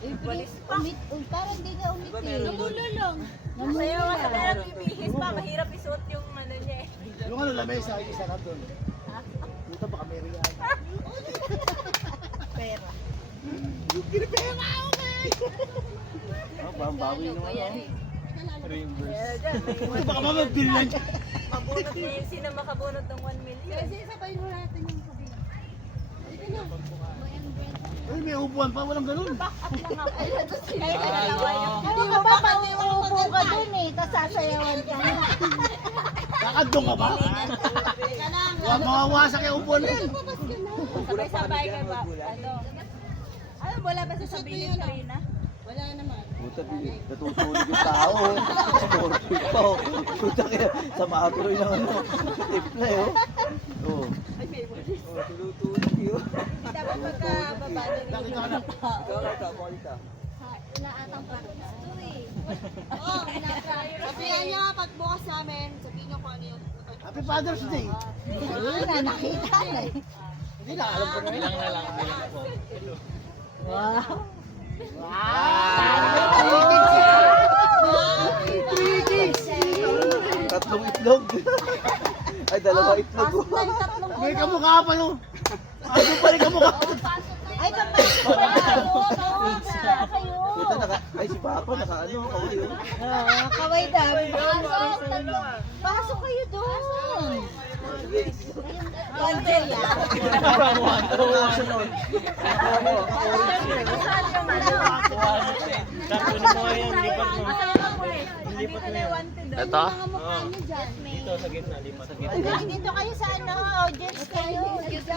Parang hindi niya umitin. Namulo lang. Sayo ka sa meron bibihis pa, mahirap isuot yung ano niya eh. Yung ano lamesa, isa na doon. Dito baka may real. Pera. Yung kinipera, okay! Parang bawi yung ano. Reimburse. Baka mamabili lang dyan. Mabunot mo yung sino makabunot ng 1 million. Kasi sabay mo natin yung sabi. Halika na. Ay, may upuan pa, walang ganun. Ano ka ba? Pauupo ka dun eh. Tapos sasayawan ka. Kakadong ka ba? Mawawasak yung upuan na yan. Sabay-sabay ka ba? Ano, wala ba sasabihin sa Rina? Wala naman. Puta, natutulog yung tao. Scorpio pa. Puta kaya, sa matuloy ng ano. Tipla eh. Oo. Tulutulog yun. Dapat pagka-baba na rin. Inaatang practice to eh. Oo, sabihan niya pag bukas namin, sabihin niyo kung ano yung... Happy Father's Day. Ayun na, nakita na eh. Hindi na, alam ko na yun. Wow. Tatlong itlog. Ay, dalawa itlog. May kamukha pa yun. Ano pa rin kamukha? Ay, kapatid ko ba? Kayo. Puta, ay si Papa, naka ano, kaway yun. Kaway dami. Pasok kayo doon. Wonder yan. Ito? Dito sa gitna, lipat sa Ay, galing dito kayo sa ano, audience kayo. Dito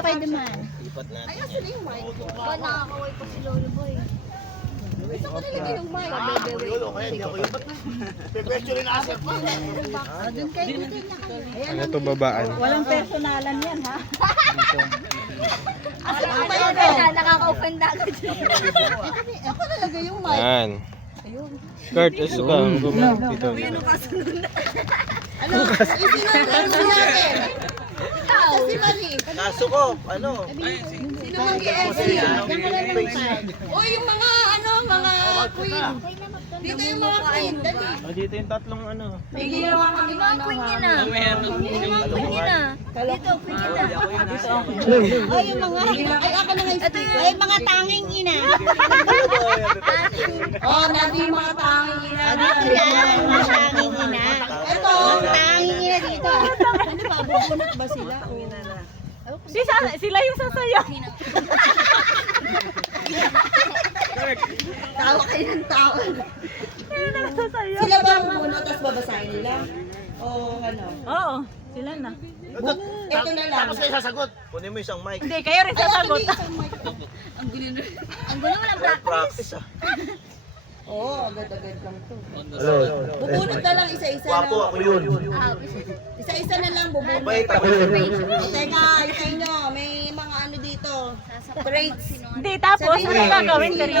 kayo duman. Lipat natin. Ay, asan yung mic? Ba, nakakaway pa si Lolo Boy. Gusto ko nilagay yung mic. Lolo, kaya hindi ako yun. Pepesyo rin asap pa. Doon kayo, dito na kayo. Ano to babaan? Walang personalan yan, ha? Ano ba yun? Nakaka-offend na agad. Ako nalagay yung mic. Yan. Kurt, uso ka. Dito. Ano? Isinunod natin. Ito si Marie. Kaso ko, ano? Sino mag-i-MC? O yung mga mga queen. Dito yung mga queen. Dali. Dito yung tatlong ano. May ginawa kami mga queen niya na. Dito, pwede na. Ay, yung mga. Ay, ako na nga speaker. Ay, mga tanging ina. Oh, nandito yung mga tanging ina. Dito yan, mga tanging ina. Ito. Tanging ina dito. Ano ba? Bubunot ba sila? Sila yung sasayaw. Tawa kayo ng tawa. Sila ba ang bubunot tapos babasahin nila? O ano? Oo, sila na. Ito na lang. Tapos kayo sasagot. Kunin mo isang mic. Hindi, kayo rin sasagot. Ang gulo Ang gulo walang Practice ah. Oo, agad-agad lang to. Bubunot na lang isa-isa na. Wapo ako yun. Isa-isa na lang bubunot. Wait, ako yun. Teka, isa nyo, may mga ano dito. Traits. Hindi, tapos ano gagawin ka rin?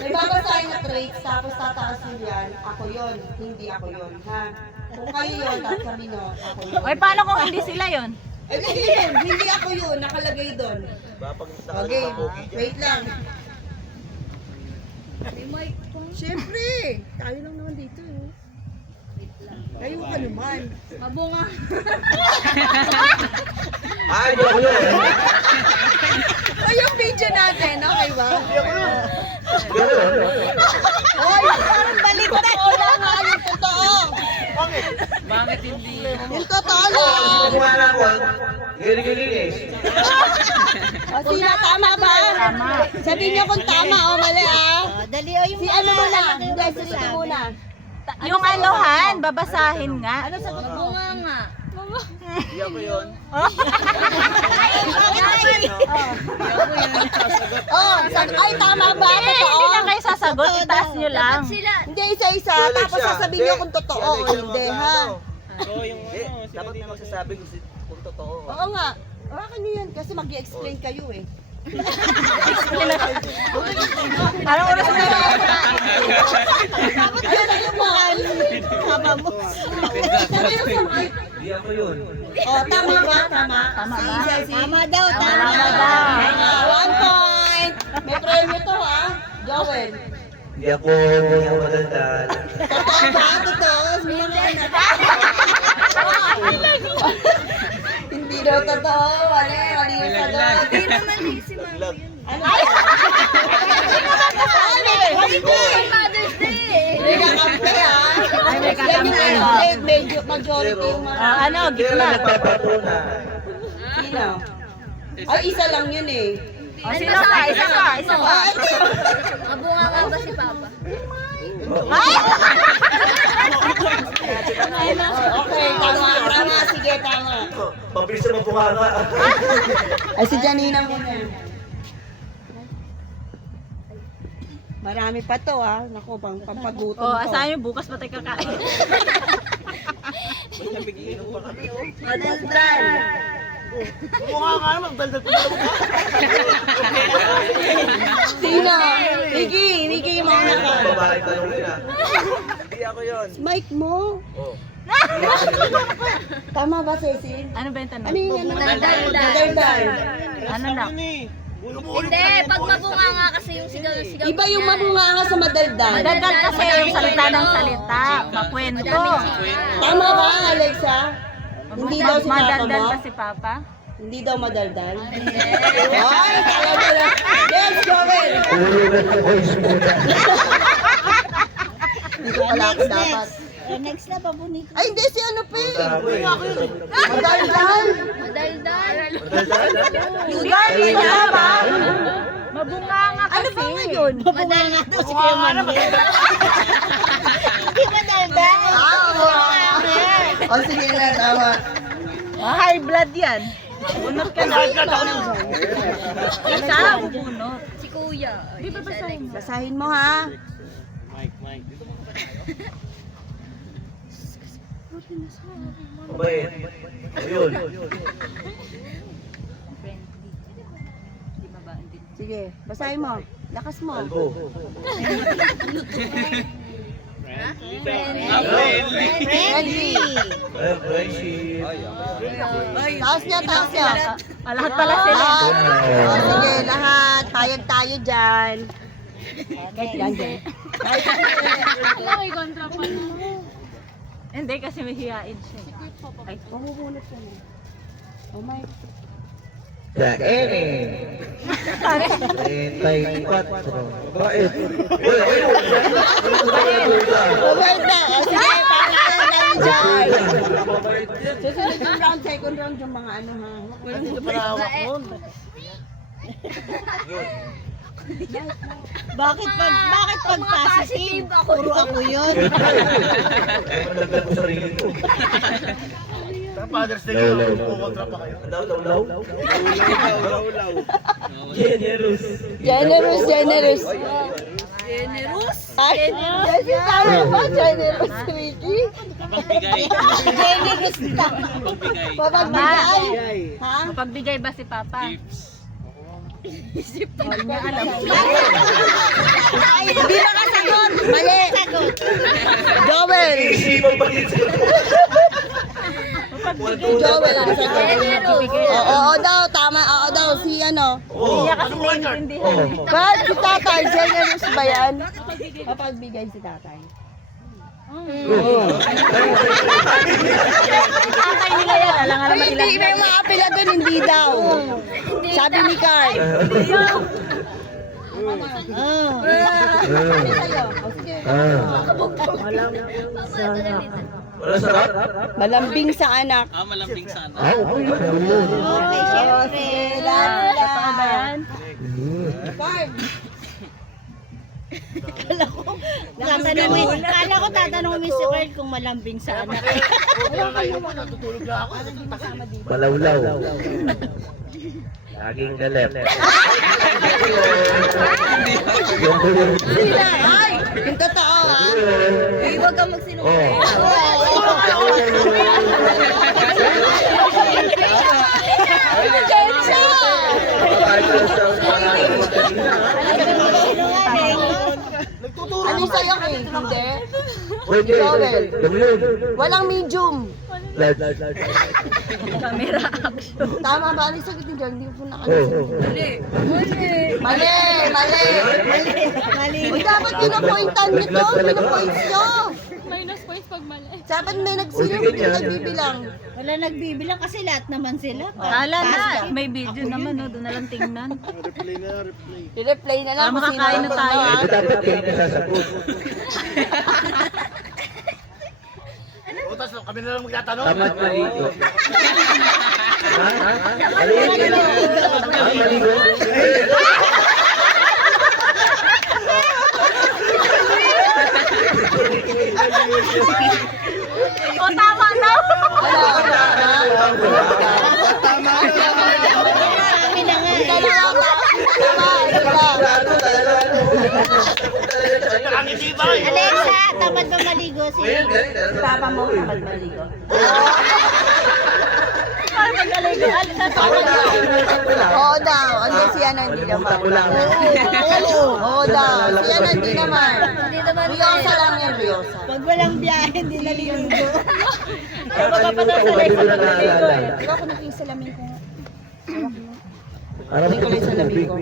May babasahin na traits, tapos tataasin yan. Ako yun, hindi ako yun, ha? Kung kayo yun, tapos kami no, ako yun. Ay, paano kung hindi sila yon? Eh, hindi yun, hindi ako yun, nakalagay doon. Pag Okay, wait lang. Siyempre, tayo lang naman dito eh. Kayo ka naman. Mabunga. Ay, hindi ako yun. O yung video natin, okay ba? Oy, parang baliktad. Wala nga yung totoo. Bakit? Yung totoo lang. Kumana ko. Gili-gilinis. O sino, tama ba? Tama. Sabihin niyo kung tama o mali ah. Dali o yung Si ano muna? Hindi, si Rito muna. Yung anuhan, babasahin nga. Ano sagot mo? Bunga nga. Hindi ako yun. Oh, ay tama ba? Totoo? Hindi na kayo sasagot, itaas nyo lang. Hindi, isa-isa. Tapos sasabihin niyo kung totoo o hindi, ha? Dapat may magsasabi kung totoo. Oo nga. Hawakan niyo yan kasi mag-i-explain kayo eh. Anong oras na ba? Ayun ang yung tama mo. Hindi ako yun. Oh, tama ba? Tama. Tama ba? Tama daw, tama. Tama daw. 1 point. May premyo to ha. Joel. Hindi ako madaldal. Totoo ba? Totoo? Hindi daw totoo. Mali yung sagot. Hindi naman si Mami yun. Ano? Mother's Day. May kakampi ha. Ay, may kakampi. Medyo majority yung mga. Ano, gitna. Nagpapatuna. Sino? Ay, isa lang yun eh. O, sino pa? Isa pa. Mabunga nga ba si Papa? Okay, tama. Sige, tama. Pabilis na mabunganga. Ay, si Janina muna. Marami pa to ah. Naku, pampagutom O, to. asahan nyo, bukas pa tayo kakain. Madaldal. Sino? Ricky, mauna ka. Babae tanong nila. Hindi ako yun. Mike mo. Oh. Tama ba, Cecil? Ano ba yung tanong? Ano yung ano? Madaldal. Ano na? Hindi, pag mabunga nga kasi yung sigaw. Iba yung mabunganga sa madaldal. Madaldal kasi yung salita ng salita. Makwento. Tama ba, Alexa? Hindi daw si Papa Madaldal mo? ba si Papa? Hindi daw madaldal? Ay, talaga na. Let's go, Will. Hindi pala ako dapat. Next na, pabunit. Ay, hindi si ano pa eh. Madaldal. Madaldal. Lugar niya ba? Mabunga nga kasi. Ano ba ngayon? Madaldal daw si Kuya Manuel. Hindi madaldal. O sige na, tama. High blood yan. Bunot ka na. Isa, bubunot. Si Kuya. Di ba basahin mo? Basahin mo ha. Mabait. Ayun. Sige, basahin mo. Lakas mo. Albo. Friendly. Friendship. Taas niya, taas niya. Lahat pala sila. Lahat. O, sige, lahat. Payag tayo dyan. Yan, dyan. Hindi kasi may hiyain siya. Ay, Mamubunot ka na. Oh my. Sa ere. 34. Bakit? Wala, ayun. Mabait na. O, sige, pakalan tayo dyan. Susunod yung round, second round yung mga ano ha. Bakit pag positive? Puro ako yun. Nagdag ko sarili ko. Father's Day Law. kukontra pa kayo. Law. Generous. Generous. Ay, kasi tama ba? Generous, Ricky? Generous na. Papagbigay. Ha? mapagbigay ba si Papa? Hindi nakasagot. Mali. Joel. Isipan pa din sila. Joel ang sagot. Oo daw, tama. Oo daw, si ano. Hindi niya kasi naiintindihan. Bakit si tatay? Generous ba yan? Papagbigay si tatay. Tatay nila yan, alang-alang Ay, hindi, may mga apela doon, hindi daw. Sabi ni Carl. Sabi sa'yo. O, sige. Wala sarap? Malambing sa anak. Malambing sana. Okay, syempre. Totoo ba yan? Carl. Kala ko tatanungin si Carl kung malambing sa anak. Malawlaw. Laging galep. Ay, yung totoo ha. Huwag kang magsinungaling. Kensa! Ano sa'yo, King? Hindi? Joel. Walang medium. Camera action. Tama ba? Ano yung sagot ni Joel? Hindi ko po nakasagot. Mali! Uy, dapat pinapointan nyo to. Pinapoints nyo. Minus points pag mali. Dapat may nagbibilang. Wala nagbibilang kasi lahat naman sila. Hala na, may video naman, no? Doon na lang tingnan. I-replay na lang. Para makakain na tayo. Dapat kayo nasasagot. Utas, kami na lang magtatanong. Tamad maligo. Ha? Maligo? Maligo? O, tama na! Kami na nga. Nakangiti ba? Alexa, tamad ba maligo si Papa mo, kapag maligo. Para magaligo. Oo daw. Ano si Ana hindi naman. Oo daw. Si Ana hindi naman. Riosa lang yan, Riosa. pag walang biyahe, hindi naliligo. Kaya baka pa daw sa Alexa magaligo eh. Diba ako nakingsalamin ko nga. Aram ko yung salamin ko.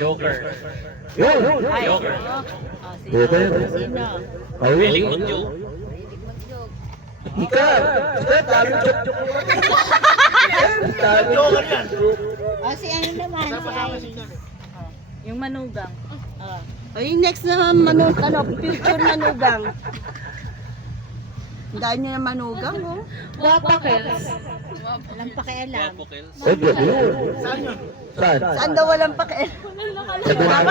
Joker. Yun! Joker. Joker. Ayun. Ika! Dami joke. Joker yan. O si ano naman, si Ay. Yung manugang. Ay, next na future manugang. Dahil niya na manugang, oh. Walang pakialam. Ay, joke yun. Saan? Saan daw walang pakialam? Sa Buhana?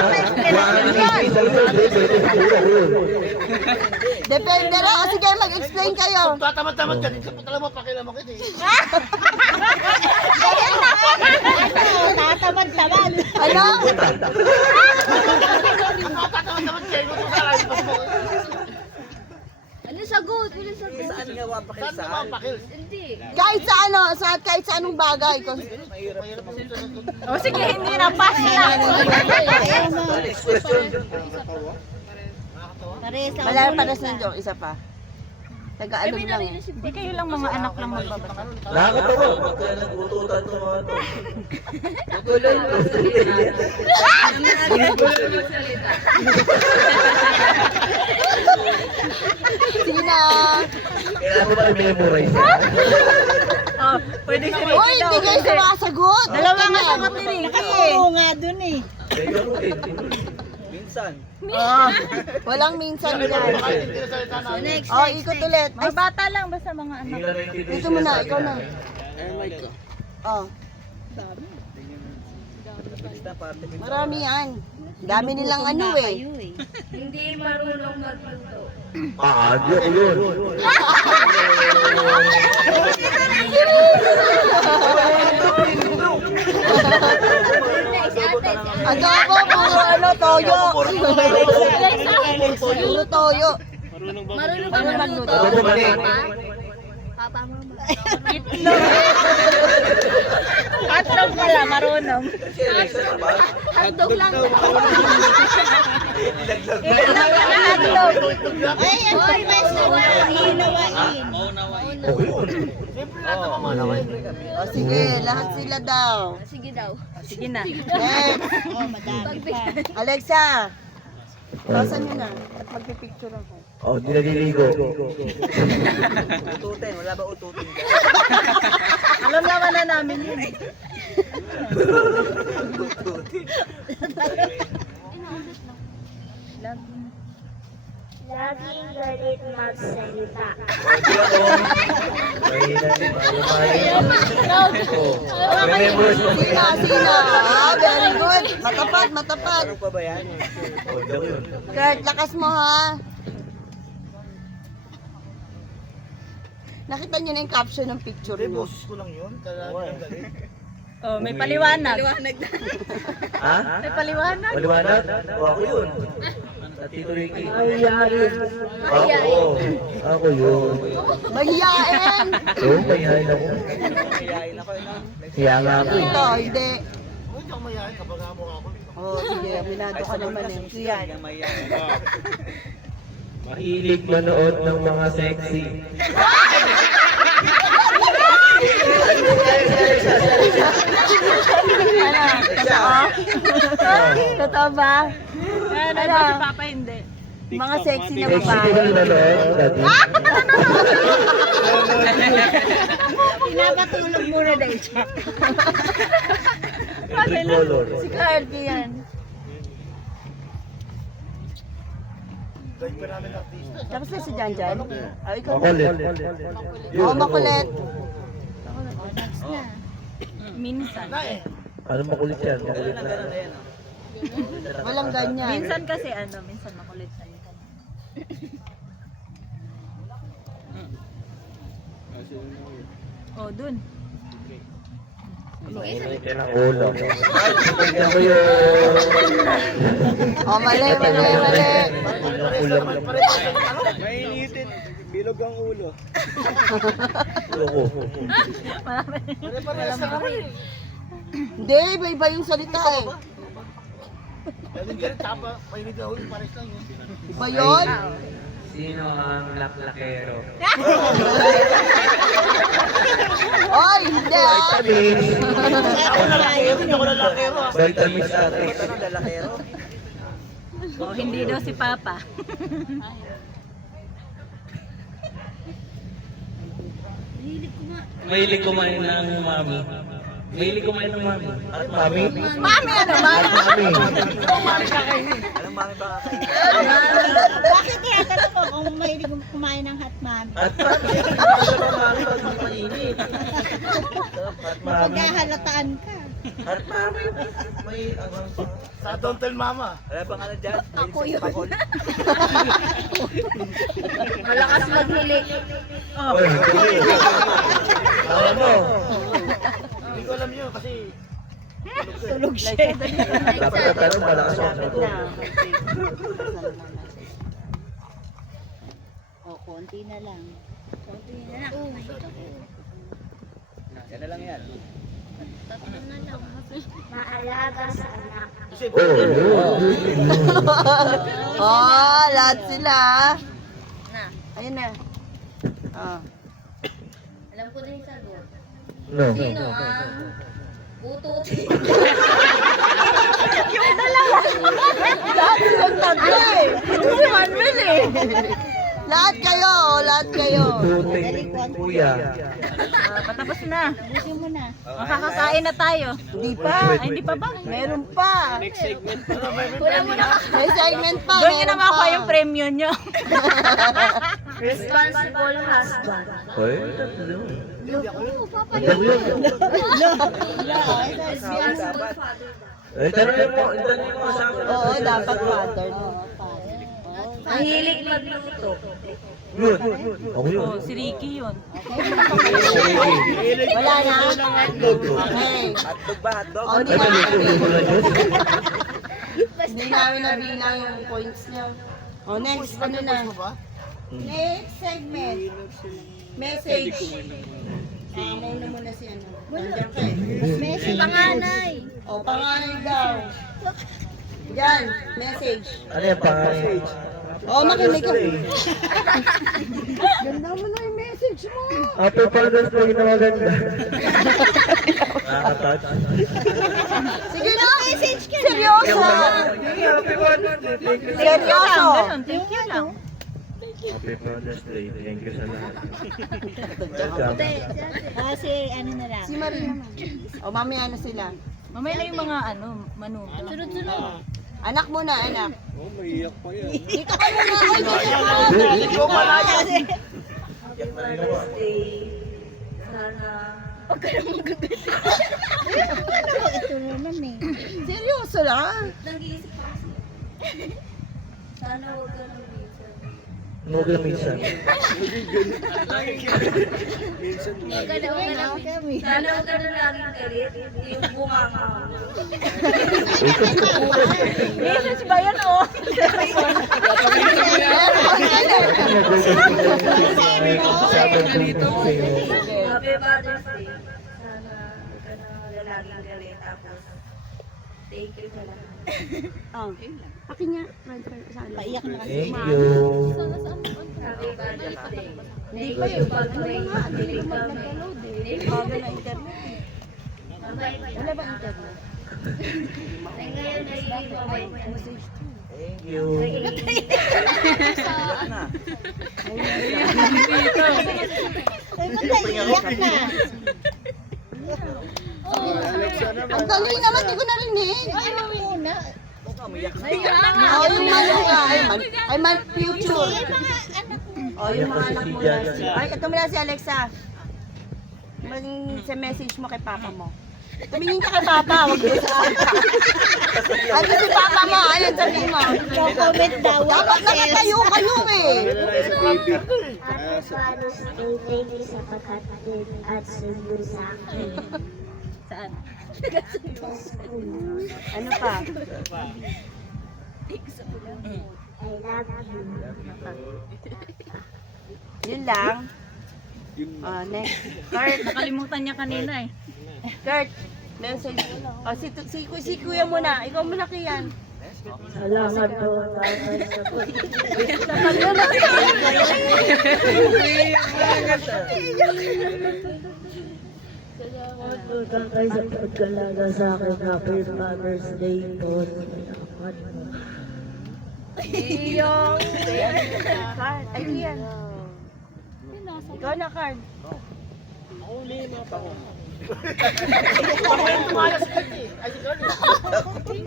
Depende raw. O sige, mag-explain kayo. Tatamad-tamad ka din. Kapag alam mo, pakialam ako eh. Tatamad-tamad. Ano? Tatamad-tamad ka. Ito sa akin. Ano sagot? Ano sagot? Saan naman pakil? Kahit sa ano, kahit sa anong bagay. O sige, hindi na. Pass na. Parehas lang. Wala para sa inyo, isa pa. Taga-alog lang. Hindi kayo lang mga anak lang magbabasa. Nakakatawa. Kaya nag-ututan ito mga ito. Sina? Kailangan ko ba i-memorize? Oh, pwede si Ricky Uy, hindi kayo sumasagot. Dalawa nga sagot ni Ricky eh. Oo nga dun eh. Minsan. Walang minsan dyan. So next, Oh, ikot ulit. Ay, Mga bata lang, basta mga anak. ito mo na, ikaw na. Oh. Marami yan. Dami nilang ano eh. kayo eh. Joke yun. Adobo, puro ano, toyo. Puro toyo. Marunong ba magluto? Ako mali. Hotdog pala, marunong. Hotdog lang. Hotdog. Ay, ang purpose nawain. O sige, lahat sila daw. Sige na. Next. Oh, madami pa. Alexa. Pasan nyo na. At magpipicture ako. Oh, hindi naliligo. Ututin, wala ba ututin? Alam naman na namin yun. Laging galit magsalita. Sina. Ah, very good. Matapat. Ano pa ba yan? Joke yun. Kurt, lakas mo ha. Nakita nyo na yung caption ng picture Hindi, mo. boses ko lang yun. Talagang galit. Oh, may paliwanag. Ha? May paliwanag. Maliwanag? O, ako yun. At Tito Ricky. Ako. Ako yun. Mahiyain. Oo, mahihayin ako. mayayain ako, no? Kaya nga po eh. Ito, hindi. Hindi ako mayayain kapag mukha ko. Oh, sige, minado ka naman eh. Yan. Hindi mayayain. Mahilig manood ng mga sexy. Totoo ba? Ano? Si Papa hindi. Mga sexy na Sexy babae. din manood, Daddy. Pinapatulog muna dahil siya. Tricolor. Si Cardi yan. Dahil pa namin artista. Tapos na si Janjan. Ay, ikaw na. Makulit. Oh, makulit. Minsan. Na eh. Ano makulit yan? Makulit na. Ganun na yan, oh. Walang ganyan. Minsan kasi minsan makulit sa minsan. Oh, dun. Mainit yan ang ulo. Tignan ko yung... Oh, mali, mali, mali. Ulam lang. Mainitin. Bilog ang ulo. Ulo ko. Pare-parehas na kami. Hindi, iba-iba yung salita eh. Galing galing, tapa. Mainit na ulo, pares lang yun. Iba yun? Sino ang laklakero? Oy, hindi ah. Vitamins. Ako lalakero, hindi ako lalakero. Vitamins ate. Ano, lalakero? Oh, hindi daw si Papa. Mahilig kumain ng mami. Mahilig kumain ng mami. At mami? Mami, ano ba? Mami. Alam mami ba kakainin? Bakit tinatanong mo kung mahilig kumain ng hot mami? At mami. Mami pag mainit. At mami. Pagkahalataan ka. At mami. May Sa Don't Tell Mama. Wala bang ano dyan? Ako yun. Malakas maghilig. Oy, alam mo. Hindi ko alam yun kasi Tulog siya. Dapat tatanong malakas ako. O, konti na lang. Konti na lang. Yan na lang yan. Tatlo na lang. Maalaga sa anak. kasi Oh, lahat sila. Ayun na. Oh. Alam ko na yung sagot. No. Sino ang utot? Lahat silang tatlo eh. Si Manuel eh. Lahat kayo, oh, lahat kayo. Tuting kuya. Patapos na. Busin mo na. Makakakain na tayo. Hindi pa. Ay, hindi pa ba? Meron pa. Kulang mo na. May segment pa. Doon nyo meron na makuha pa. yung premium nyo. Responsible husband. Hoy. Responsible father. Eh, tanongin mo sa akin. Oo, dapat father. No? Mahilig magluto. Yun. Ako yun. Oh, si Ricky yun. Wala na? Okay. Hotdog ba? Hotdog? Oh, hindi Ano namin nito? Ito lang yun? Hindi namin nabilang yung points niya. Oh, next, ano na? Next segment. Message. Muna muna si ano. Nandiyan ka eh. Messi, panganay. O, pangalan daw. Yan, message. Ano yung pangalan? O, makinig ka. Ganda mo na yung message mo. Happy Father's Day na maganda. Nakaka-touch. Sige na. Message ka. Seryoso. Happy Father's Day. Thank you. Seryoso. Ganun, thank you lang. Happy Father's Day. Thank you sa lahat. Kasi ano na lang. Si Maria. O, mamaya na sila. Mamaya na yung mga manu. Sunod-sunod. Anak muna, anak. Oh, maiyak pa yan. Dito ka muna. Ay, dito ka. Ikaw pala yan. Huwag ka na magagat. Ito naman eh. Seryoso lang. Nag-iisip ako. Sana huwag ka na Huwag na minsan. Sana huwag ka na laging galit. Yung bunga ka. Message ba yan, oh? Happy Father's Day. sana huwag ka na laging galit. Tapos, thank you na lang. Oh. Akin niya. Paiyak na kasi. Thank you. Happy Father's Day. Hindi pa yun. Ano nga? Hindi ko mag-download eh. Bago na internet eh. Wala ba internet? Ay, ngayon ay mabait ka. Thank you. Ay, ba't naiiyak na? Ang galing naman, di ko narinig. Ay, muna. Oh, yung ano nga, ay man future. Oh, yung mga anak mo na si... Ay, ito mo na si Alexa. Sa message mo kay papa mo. Tumingin ka kay papa, huwag doon sa papa. Ano si papa mo? Ayun, sabihin mo. Comment daw. Dapat nakatayo kayo eh. Happy Father's Day. Thank you sa pagkatid at sundo sa akin. Saan? Ano pa? I love you. Yun lang. Next. Kurt, Nakalimutan niya kanina eh. Kurt. Message. Oh, si kuya muna. Ikaw muna kiyan. Salamat po. Tatay sa Salamat po tatay sa pagkalaga sa akin. Happy Father's Day po. Salamat po. Iyong. Kurt. Ay, kiyan. Ikaw na, Kurt.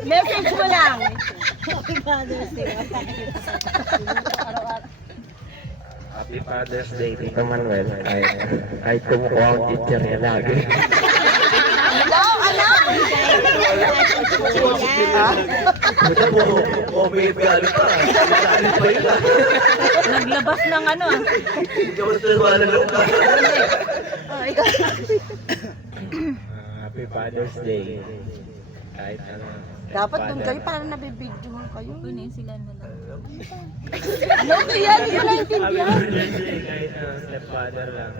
Message mo lang. Happy Father's Day, Tito Manuel. Kahit kumukuha ang teacher niya lagi. Ikaw, anak. Buta mo, umibigalo pa. Masalit pa yun ah. Naglabas ng ano ah. Hindi mo sa wala lang pa. Oh, ikaw. Happy Father's Day. Kahit ano. Dapat doon kayo para nabibidyohan kayo. Kunin sila na lang. Ano ba yan? Hindi ko Happy naintindihan. Father's Day. Kahit stepfather lang.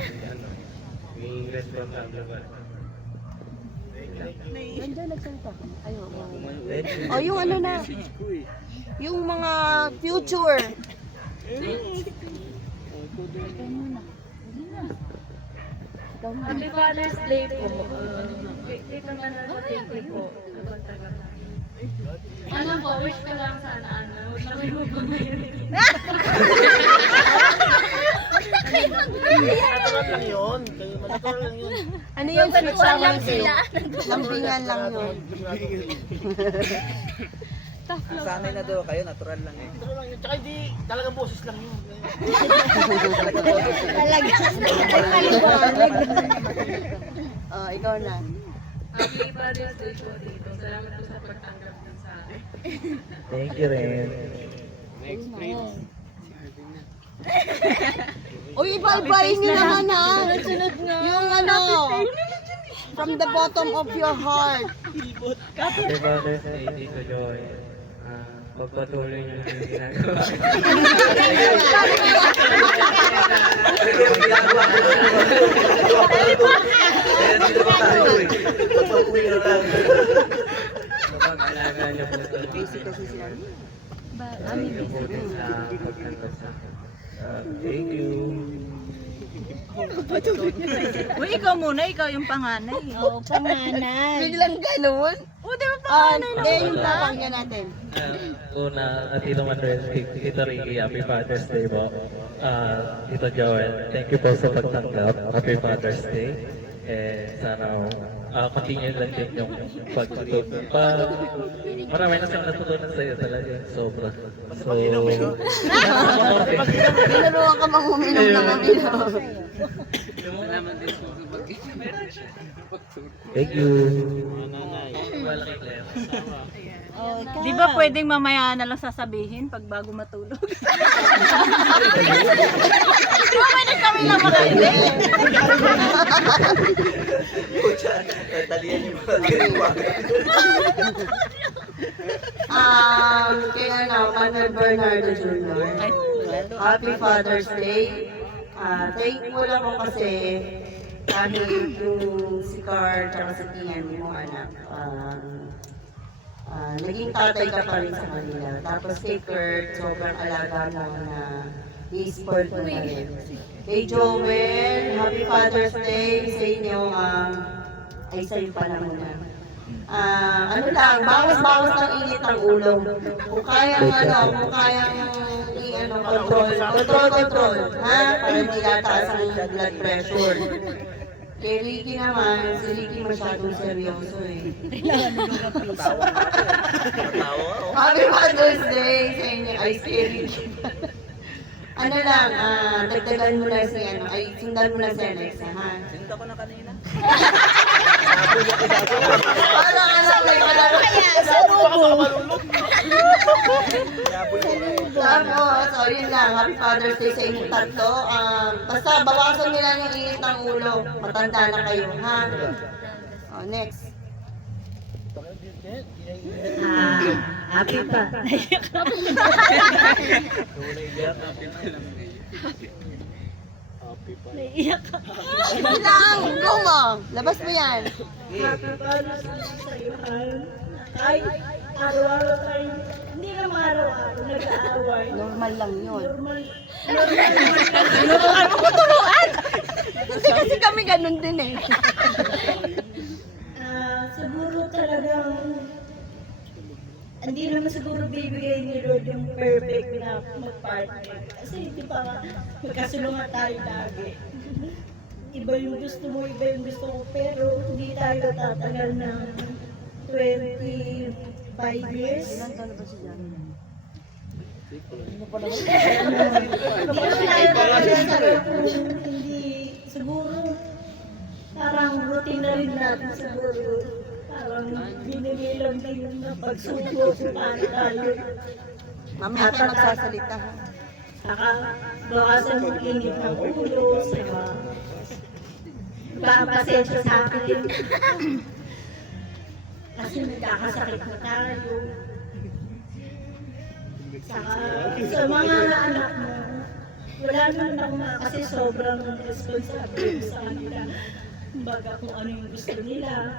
Ano, may responsable ba? Nandiyan nagsalita ka. Ayaw. Oh, yung ano na. Yung mga future. Happy Father's Day po. Dito man ako, thank you po. Ano po, wish ko lang sana ano. Natural lang yun. Kayo natural lang yun. Ano yun? Future lang sila. Lambingan lang yun. Sanay na daw kayo, natural lang eh. Natural lang yun. Tsaka hindi, talagang boses lang yun. Oh, ikaw na. Happy Father's Day po dito. Salamat po sa pagtanggap ng sa akin. Thank you rin. Uy, iba-ibahin nyo naman ha. Yung ano, from the bottom of your heart. Happy Father's Day, Tito Joy. Pagpatuloy niyo yung ginagawa. Kaya dito pa tayo eh. Pagpapuwi na lang. Kapag-alaga niyo po sa Basic kasi sila. Thank you po din sa pagtanggap sa thank you. Uy, ikaw muna. Ikaw yung panganay. Oo, panganay. Biglang ganun. O, di ba panganay na? Yung papakinggan natin. Una, Tito Manuel, Tito Ricky, Happy Father's Day po. Tito Joel, thank you po sa pagtanggap. Happy Father's Day. Sana continue lang din yung pagtutunan. Marami na siyang natutunan sa'yo talaga. Sobra. So, Tinuruan ka mang uminom ng uminom. thank you. Di ba pwedeng mamaya na lang sasabihin pag bago matulog? Pwede kami lang makainig. Pucha, tatalian yung mga ginawa. Kay ano, Manuel Bernardo Jr. Happy Father's Day. Thankful ako kasi kahit yung si Carl tsaka si Tian mo anak, naging tatay ka pa rin sa kanila. Tapos kay Kurt, sobrang alaga mo na i-sport mo na rin. Kay Joel, Happy Father's Day sa inyo. Ay, sa'yo pala muna. Ano lang, bawas-bawas ang init ng ulo. Kung kayang control, ha? Para hindi tataas ang blood pressure. Kay Ricky naman, si Ricky masyadong seryoso eh. Happy Father's Day sa inyo, ay si Ricky. Ano lang, dagdagan mo na si sundan mo na si Alexa, ha? Sinta ko na kanina. Parang may malaro. Tapos, yun lang, Happy Father's Day sa inyong tatlo. Basta, bawasan nyo lang yung init ng ulo. Matanda na kayo, ha? Next. Happy pa. Naiiyak ka. Yun lang, go mo. Labas mo yan. Happy Father's Day sa iyo, Han. Kahit araw-araw tayo, hindi naman araw-araw nag-aaway. Normal lang yun. Normal mo ko turuan! Kasi kami ganun din eh. Siguro talagang hindi naman siguro bibigay ni Lord yung perfect na mag-partner. Kasi di ba magkasulungan tayo lagi. Iba yung gusto mo, iba yung gusto ko, pero hindi tayo tatagal ng 25 years. Ilan taon na ba si Jan? Hindi tayo tatagal kung hindi, siguro parang routine na rin natin siguro. Parang binibilang na yun na pagsubok para tayo. Mamaya kayo magsasalita, ha? Saka bawasan mo init ng ulo, saka pasensya sa akin. Kasi nagkakasakit na tayo. Saka sa mga anak mo, wala naman ako kasi sobrang responsible sa kanila. Baga kung ano yung gusto nila,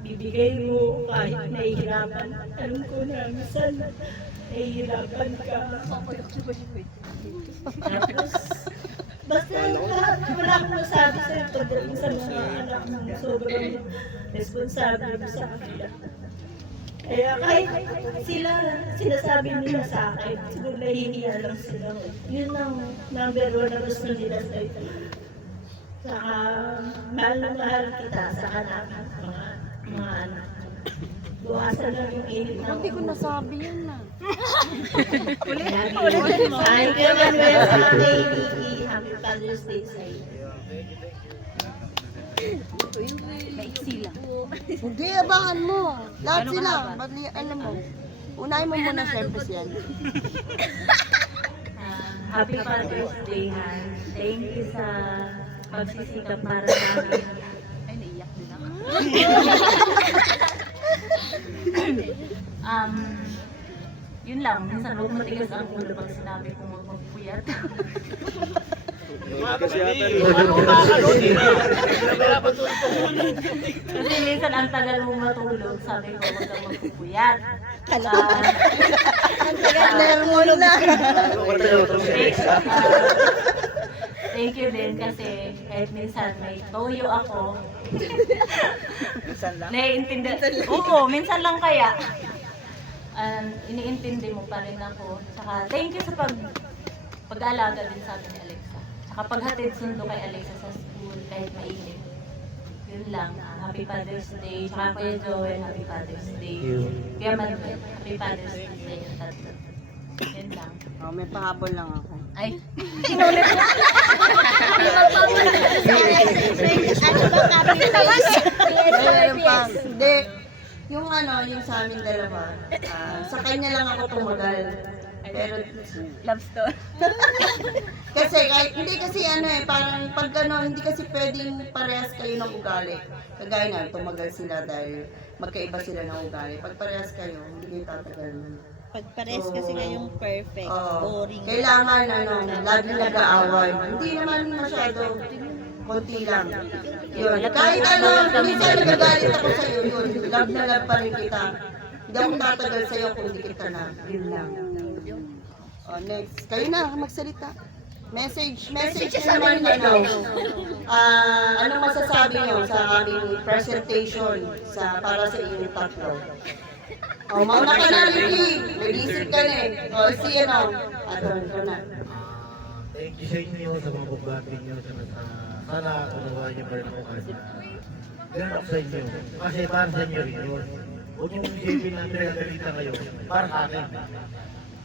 bibigay mo kahit nahihirapan. Alam ko na minsan nahihirapan ka. Tapos, basta lahat wala akong masabi sa'yo pagdating sa mga anak mo. Sobrang responsable mo sa kanila. Kaya kahit sila, sinasabi nila sa akin, siguro nahihiya lang sila. Yun ang number one na gusto nila sa'yo. Saka mahal na mahal kita sa anak, mga anak. Buwasan lang yung init na. Hindi ko nasabi yun na. Ulit mo. Thank you, Manuel, sa kay Ricky. Happy Father's Day sa iyo. Hindi, abangan mo. Lahat sila. Alam mo. Unahin mo muna syempre siya. Happy Father's Day, Han. Thank you sa pagsisikap para sa amin. Ay, naiyak din ako. Yun lang, minsan huwag matigas ang ulo pag sinabi kong huwag magpuyat. Kasi minsan ang tagal mong matulog, sabi ko huwag kang magpupuyat. Ang tagal mo na. Thank you din kasi kahit minsan may toyo ako. Minsan lang. Naiintindi. Oo, minsan lang kaya. Iniintindi mo pa rin ako. Tsaka thank you sa pag-aalaga din sa amin ni Alexa. Tsaka paghatid sundo kay Alexa sa school kahit mainit. Yun lang. Happy Father's Day. Tsaka Kuya Joel, Happy Father's Day. Kuya Manuel, Happy Father's Day sa inyo tatlo. Yun lang. May pahabol lang ako. Ay, Meron pa. Hindi. Yung yung sa amin dalawa, sa kanya lang ako tumagal. Pero, Love story. kasi kahit, hindi kasi parang pag hindi kasi pwedeng parehas kayo ng ugali. Kagaya na, tumagal sila dahil magkaiba sila ng ugali. Pag parehas kayo, hindi kayo tatagal na. Pag pares kasi kayong perfect, Oo. boring. Kailangan, lagi nag-aaway. Hindi naman masyado. Konti lang. Yun. Kahit minsan nagagalit ako sa'yo, yun. Love na love pa rin kita. Hindi ako tatagal sa'yo kung hindi kita na. Yun lang. Next. Kayo na, magsalita. Message naman anong masasabi nyo sa aming presentation para sa inyong tatlo? Mauna ka na, Ricky. Nag-isip ka na eh. Si ito na. Thank you sa inyo sa mga pagbati nyo. Sana unawaan niyo pa rin ako kasi. Ganun ako sa inyo. Kasi para sa inyo rin yun. Huwag niyong isipin na pinagalitan kayo. Para sa akin.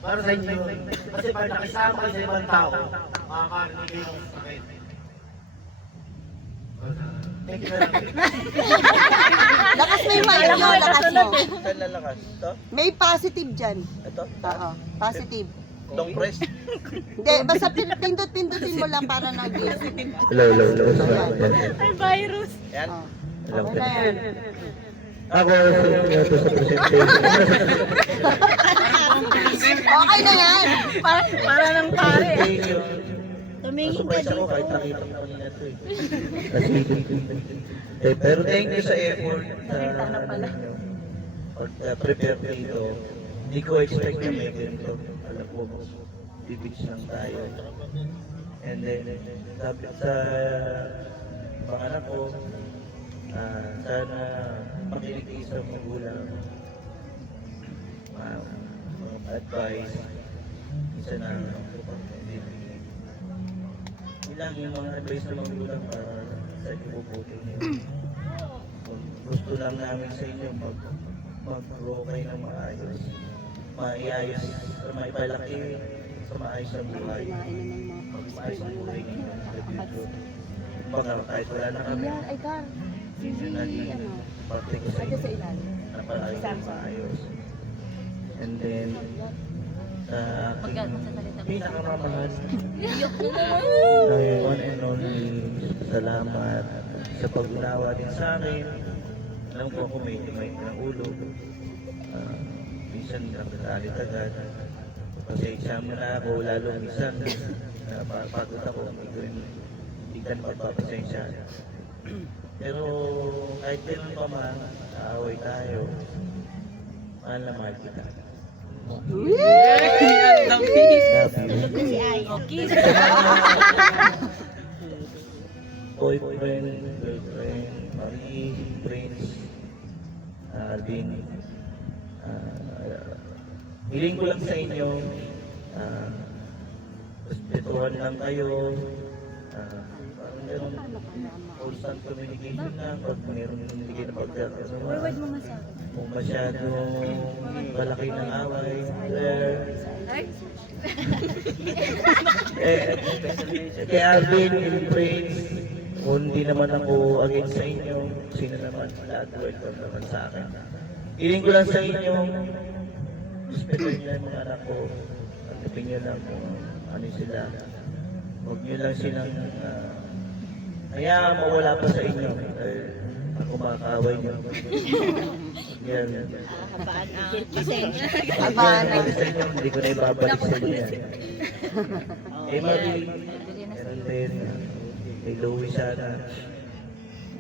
Para sa inyo yun. Kasi pag nakisama kayo sa ibang tao, makakarinig kayo ng sakit. Thank you very much. Lakas mo yung mic nyo, lakas mo. Saan lalakas? Ito? May positive dyan. Ito? Oo, positive. Long press? Hindi, basta pindot-pindutin mo lang para nag-give. Hello. Virus. Yan. Okay na yan. Ako sa inyo to sa presentation. Okay na yan. Para ng pare. Presentation. Tumingin ka Surprise ako dito. kahit nakita ko kanina to eh. Pero thank you sa effort sa pag-prepare dito. Hindi ko expect na may ganito. Alam ko, bibig lang tayo. And then, sabi sa mga anak ko, sana makinig kayo sa magulang. Advice. Isa na ilang yung mga advice ng magulang para sa ibubuti niyo. Gusto lang namin sa inyo mag-grow kayo ng maayos. Maiayos, maipalaki sa maayos na buhay. Maayos ang buhay ninyo sa future. Kumbaga kahit wala na kami, yun naging parte ko sa inyo na palayos ng maayos. And then, sa aking pinakamamahal na one and only salamat sa pag-unawa din sa akin. Alam ko ako may ng ulo. Minsan nakagalit agad. Pasensya mo na ako, lalo minsan pagod ako, hindi ka na magpapasensya. Pero kahit gano'n pa man, aaway tayo, mahal na mahal kita. Si Ay. Boyfriend, girlfriend, Marie, Prince, Alvin. Hiling ko lang sa inyo, respetuhan lang kayo, parang gano'n, constant communication lang, pag mayroon yung hindi na pagkakasama. Kung masyadong malaki ng away, kay Alvin, yung Prince, kung hindi naman ako against sa inyo, sino naman, lahat welcome naman sa akin. Hiling ko lang sa inyo, respetuhin nyo yung mga anak ko, atipin nyo lang kung ano sila. Huwag nyo lang silang hayaan mawala pa sa inyo. Ako makakaway nyo. Yan. Kabaan ang pasensya. Abaan na. Sa inyo, hindi ko na ibabalik sa inyo yan. Marie, meron din. May Louie sana.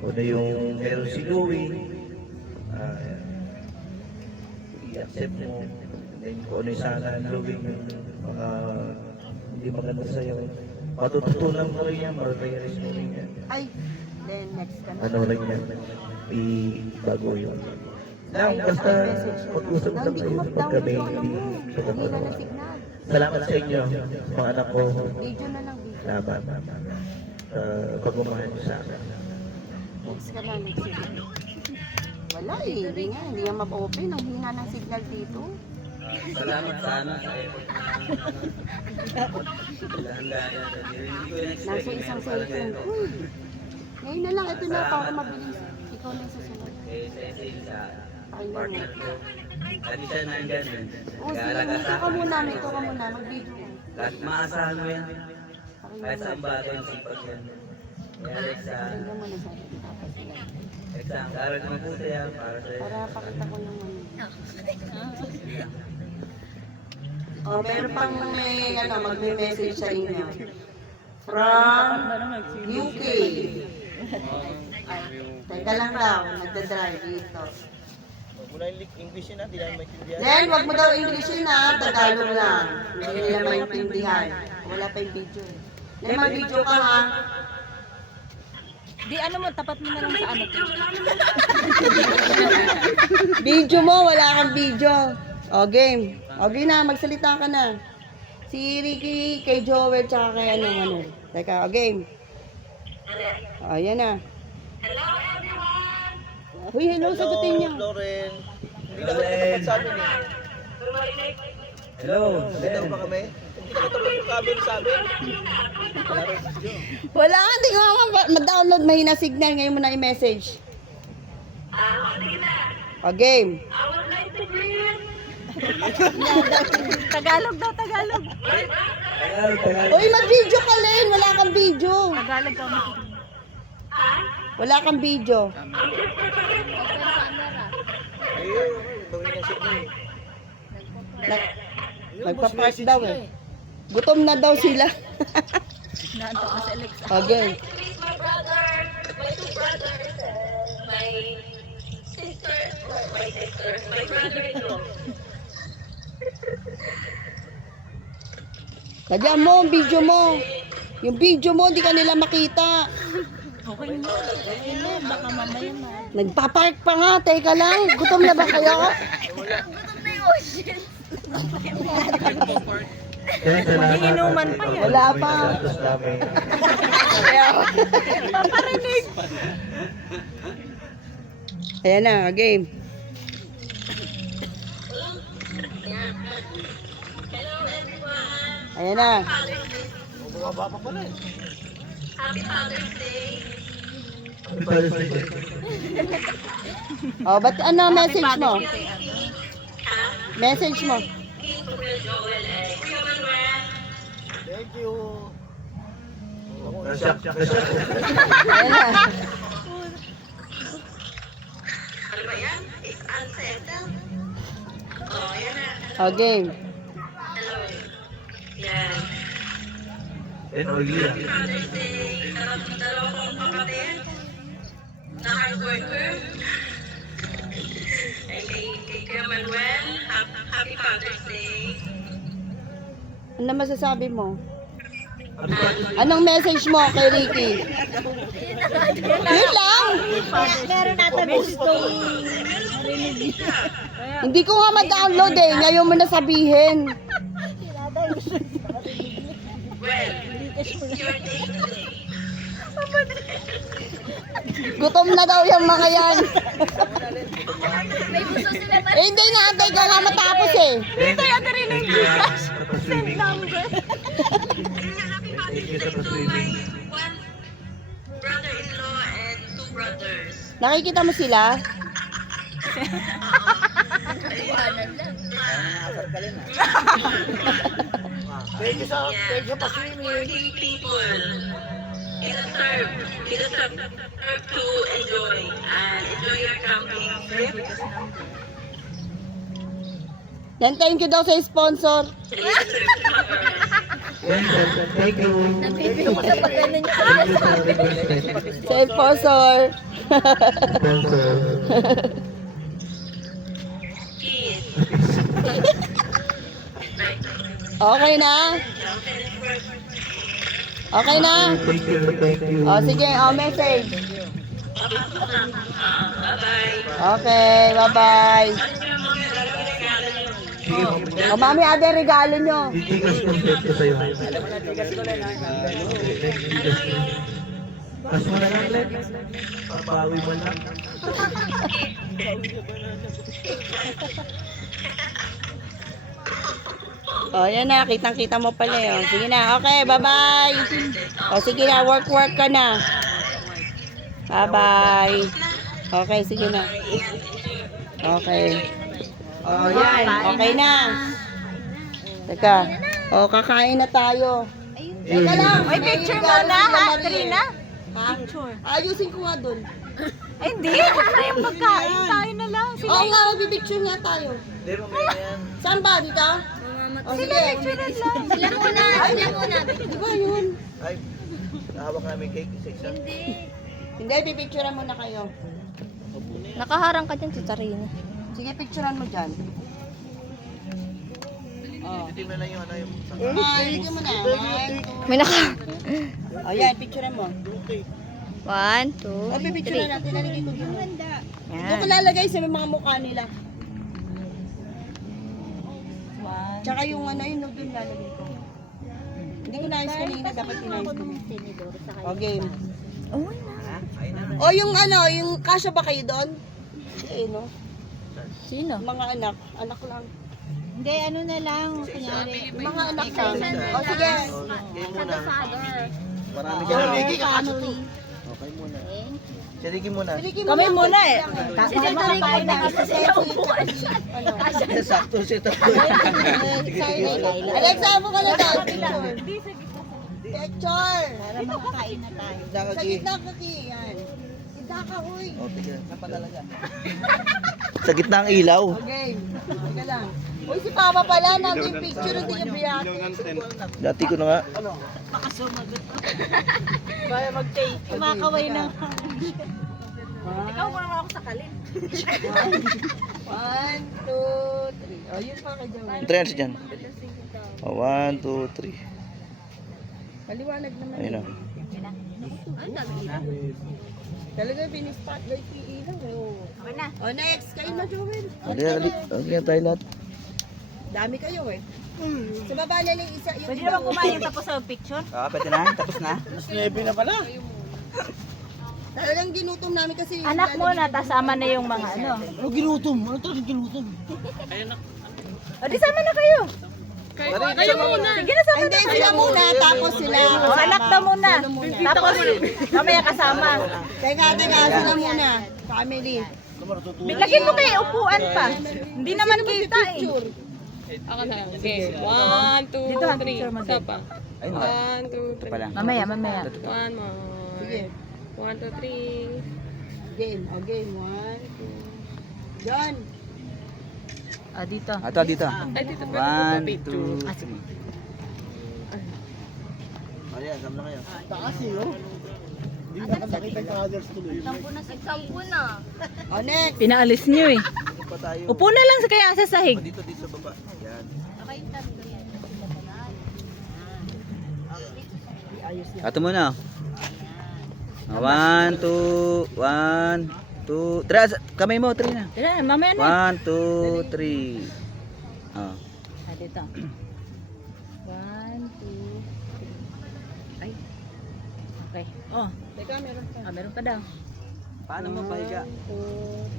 O na yung meron si Louie. I-accept mo. Then kung ano yung sana ang Louie, yung mga hindi maganda sa'yo. Matututunan mo rin yan, ma-realize mo rin yan. Ay, then next ka na. Ano rin yan, i-bago yun. Lang, basta mag-usap-usap kayo pagka may hindi Hila na signal. Salamat sa inyo, mga anak ko. Video na lang, video. Laban. Pagmamahal niyo sa akin. Next ka na, next signal. Wala eh, hindi nga ma-open. Ang hina ng signal dito. Salamat sana sa effort Nasa isang cellphone. Uy, ngayon na lang, ito na, para mabilis. Ikaw na yung susunod. Pakinggan mo. Lagi siya nandyan. O, sige, ito ka muna, mag-video ka. Kahit maasahan mo yan. Pakinggan Kahit mo. saan bagay yung sipag yan. Kaya Alexa, Pakinggan mo na sa akin. Tapos sila. Alexa, ang aral na mabuti yan para sa'yo. Para pakita ko yung ano. Oh, meron pang may, magme-message sa inyo. From UK. Teka lang daw, nagdadrive dito. Wala yung English yun, hindi namin maintindihan. Then, wag mo daw English yun Tagalog lang. Hindi nila maintindihan. Wala pa yung video eh. Then, mag-video ka ha. Di ano mo, tapat mo na lang sa ano. Video mo, wala kang video. O, game. O, game na, magsalita ka na. Si Ricky, kay Joel, tsaka kay ano. Teka, o, game. O, yan na. Uy, hello, sagutin niyo. Lauren. Hindi na kami tapat sa amin eh. Hello. Ganda ba kami? Hindi na tapat yung camera sa amin. Wala ka, hindi ko ma-download, mahina signal. Ngayon mo na i-message. O, game. Tagalog daw, Tagalog. Uy, mag-video ka, Len. Wala kang video. Tagalog daw. Wala kang video. Ayun, bawin na siya. Nagpa-park daw eh. Gutom na daw sila. Naanto ka sa Alexa. Okay. Tadyan mo ang video mo. Yung video mo, hindi ka nila makita. Okay na, baka mamaya na. Nagpa-park pa nga, teka lang. Gutom na ba kayo? Inuman pa yan. Wala pa. Paparinig. Ayan na, game. Ayan na. Bumaba pa pala eh. Oh, ba't ano message mo? Message mo. Thank you. Nasyak. Ayan na. Oh, game. And oily. Ano masasabi mo? Anong message mo kay Ricky? Yun lang. Meron natin gustong Hindi ko nga ma-download eh. Ngayon mo na sabihin. Gutom na daw yung mga yan. Eh, hindi naantay ka nga matapos eh. Dito yan narinig ko. Send number. Thank you sa pa-swimming. Nakikita mo sila? Thank you sa pa-swimming. Yan, thank you daw sa sponsor. Thank you. Nabibili sa pag-ano niya. Sa sponsor. Sponsor. Okay na? Okay na? Thank you. O, sige. O, message. Okay, bye-bye. O, mami, ade regalo nyo. Tigas complete ko sa'yo. Kas mo na lang, Len. Papawi mo lang. O, yan na. Kitang-kita mo pala eh. O, sige na. Okay, bye-bye. O, sige na. Work ka na. Bye-bye. Okay, sige na. Okay. O, yan. Okay na. Teka. O, kakain na tayo. Teka lang. May picture mo na, ha, Trina? Ha? Ayusin ko nga dun. Ay, hindi. Wala yung pagkain. Tayo na lang. Oo nga, magbibicture nga tayo. Hindi, mamaya na yan. Saan ba? Dito? Sige. Sila muna. Di ba yun? Ay, hawak namin cake isa-isa. Hindi, pipicturean muna kayo. Nakaharang ka dyan, Titarina. Sige, picturean mo dyan. Hindi mo lang yung ano yung... Sige mo na. May naka... O yan, picturean mo. 1, 2, O, pipicturean natin. Lalagay ko dito. Ito ko lalagay sa mga mukha nila. Tsaka yung ano, yung doon lalagay ko. Hindi ko nais kanina, dapat tinayos ko. O, game. O, yung ano, yung kasya ba kayo doon? Eh, no? Sino? Mga anak. Anak lang. Hindi, ano na lang, kunyari. Yung mga anak lang. O, sige. Game muna. Marami ka O, na. Family. Okay muna. Siligi muna. Kami muna eh. Kasi nakakain na isa sa upuan. Sakto siya to. Alexa, mo ka na daw. Picture. Picture. Para makakain na tayo. Sa gitna ka, Ki. Yan. Gitna ka, uy. Oh, tigil. Napatalaga. Sa gitna ang ilaw. Okay. Teka lang. Uy, si Papa pala. Nato yung picture. Hindi niya biyate. Dati ko na nga. Kaya mag-take. Kumakaway ng... Ikaw mo naman ako sakalin. 1, 2, 3. O, yun pa kay Joel. Ang trends dyan. Oh, 1, 2, 3. Maliwanag naman. Ayun na. Talaga pinispotlight yung ilaw. Okay na. O, next. Kayo na, Joel. Alit tayo lahat. Dami kayo eh. Sa baba na lang isa. Yung Pwede iba, naman kumain tapos sa picture? Pwede na. Tapos na. Talagang ginutom namin kasi. Anak mo na, tasama na yung mga ano. Ano ginutom? Ano talagang ginutom? O di sama na kayo. Kayo muna. Sige na, sama Hindi, na sila muna. Tapos sila. O, anak daw muna. Tapos, mamaya kasama. Teka, sila muna. Family. Lagyan mo kayo upuan pa. Hindi naman kita eh. Picture. Ako na lang. Okay. 1, 2, Dito ha, 3. picture mo Isa din. pa. Ayun 1, 2, 3. Mamaya, mamaya. 1 more. Sige. 1, 2, 3. Game. O, game. 1, 2. Done. Ah, dito. Ito, dito. Ay, dito pwede ko 1, picture. 2, 3. Ayan, gam na kayo. Taas eh, oh. Hindi nakakakita yung others tuloy. Sampu na. O, next. Pinaalis niyo eh. Dito pa tayo. Upo na lang sa kaya sa sahig. Dito sa baba. Yan. Ato muna. 1, 2, 1, 2, 3. Kamay mo, 3 na. Tira, mamaya na. 1, 2, 3. Ah. Ah, dito. 1, 2, 3. Ay. Okay. Oh, Teka, meron pa. meron pa daw. Paano mo pahiga?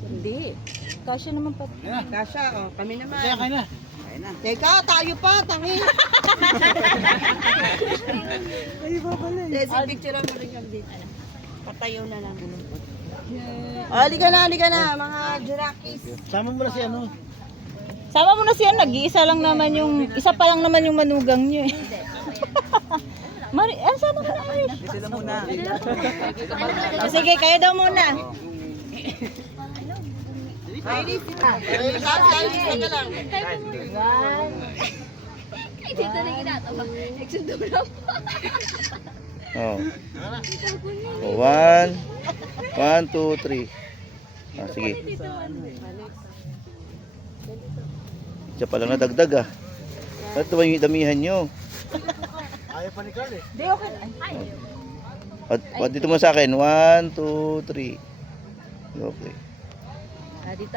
Hindi. Kasya naman pa. Kasha, o. Kami naman. Kaya ka na. Teka, tayo pa. Tangi. Ay, babala eh. Sige, picture mo rin kami dito. Patayo na lang. Halika na, mga Jurakis. Sama mo na si ano. Sama mo na siya, nag-iisa lang naman yung, isa pa lang naman yung manugang niyo eh. Mari, sama mo na Ayush. Sila muna. Sige, kayo daw muna. Iris, Iris, teka lang. Ay, dito na ginatawa. Nagsundo na po. Oh. 1, 1, 2, 3. Ah, sige. Siya palang nadagdag ah. Ba't naman yung damihan nyo? Ayaw pa ni Carl eh. Di, okay. At dito mo sa akin. 1, 2, 3. Okay. Ah, dito.